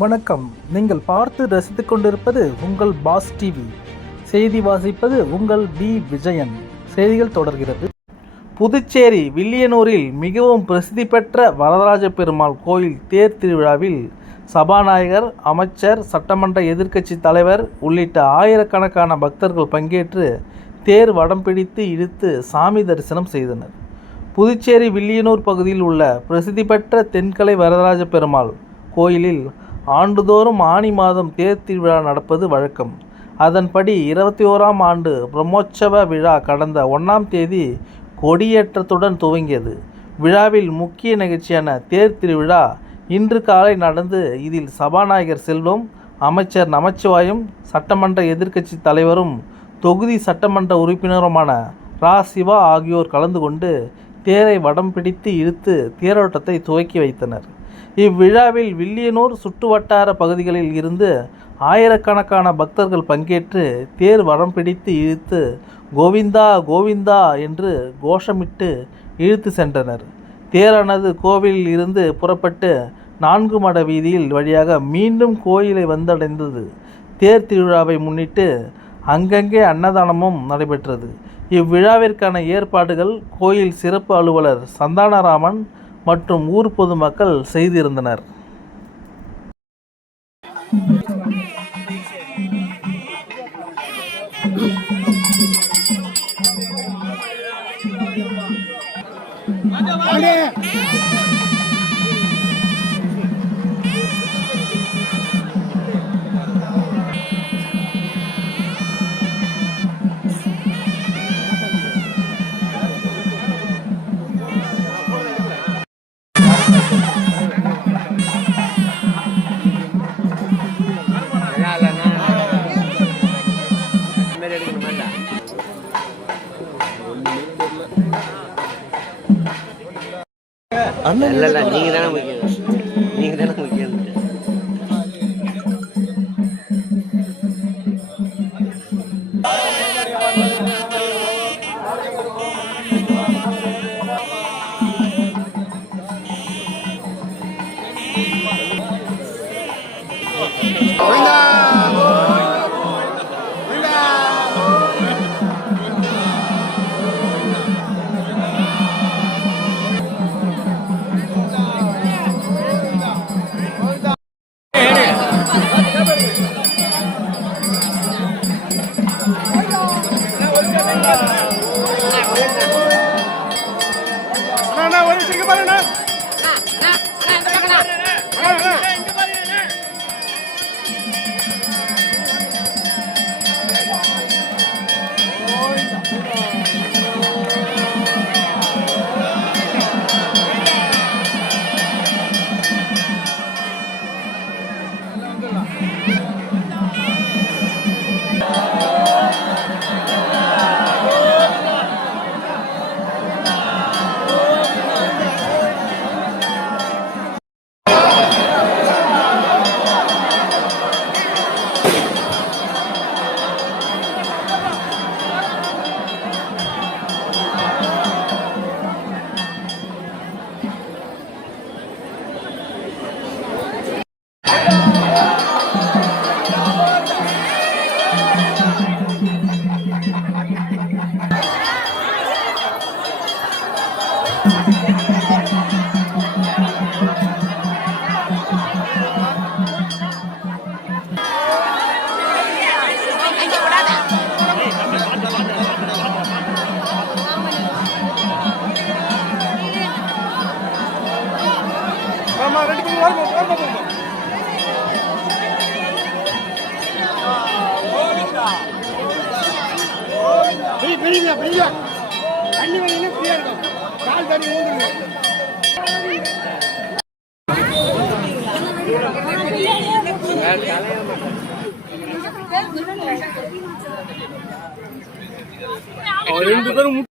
வணக்கம். நீங்கள் பார்த்து ரசித்துக் கொண்டிருப்பது உங்கள் பாஸ் டிவி. செய்தி வாசிப்பது உங்கள் பி விஜயன். செய்திகள் தொடர்கிறது. புதுச்சேரி வில்லியனூரில் மிகவும் பிரசித்தி பெற்ற வரதராஜ பெருமாள் கோயில் தேர் திருவிழாவில் சபாநாயகர், அமைச்சர், சட்டமன்ற எதிர்க்கட்சி தலைவர் உள்ளிட்ட ஆயிரக்கணக்கான பக்தர்கள் பங்கேற்று தேர் வடம் பிடித்து இழுத்து சாமி தரிசனம் செய்தனர். புதுச்சேரி வில்லியனூர் பகுதியில் உள்ள பிரசித்தி பெற்ற தென்கலை வரதராஜ பெருமாள் கோயிலில் ஆண்டுதோறும் ஆனி மாதம் தேர் திருவிழா நடப்பது வழக்கம். அதன்படி 21ஆம் ஆண்டு பிரம்மோற்சவ விழா கடந்த 1ஆம் தேதி கொடியேற்றத்துடன் துவங்கியது. விழாவில் முக்கிய நிகழ்ச்சியான தேர் திருவிழா இன்று காலை நடந்து இதில் சபாநாயகர் செல்வம், அமைச்சர் நமச்சிவாயம், சட்டமன்ற எதிர்க்கட்சி தலைவரும் தொகுதி சட்டமன்ற உறுப்பினருமான ரா. சிவா ஆகியோர் கலந்து கொண்டு தேரை வடம் பிடித்து இழுத்து தேரோட்டத்தை துவக்கி வைத்தனர். இவ்விழாவில் வில்லியனூர் சுற்றுவட்டார பகுதிகளில் இருந்து ஆயிரக்கணக்கான பக்தர்கள் பங்கேற்று தேர் வடம் பிடித்து இழுத்து கோவிந்தா கோவிந்தா என்று கோஷமிட்டு இழுத்து சென்றனர். தேரானது கோவிலில் இருந்து புறப்பட்டு 4 மட வீதியில் வழியாக மீண்டும் கோயிலை வந்தடைந்தது. தேர் திருவிழாவை முன்னிட்டு அங்கங்கே அன்னதானமும் நடைபெற்றது. இவ்விழாவிற்கான ஏற்பாடுகள் கோயில் சிறப்பு அலுவலர் சந்தானராமன் மற்றும் ஊர் பொதுமக்கள் செய்திருந்தனர். இல்ல நீங்க தானே முக்கியம், நீங்க தானே முக்கியம். தண்ணி வந்து ஃப்ரீயா இருக்கும், கால் தண்ணி ஊந்துருங்க. ரெண்டு பேரும்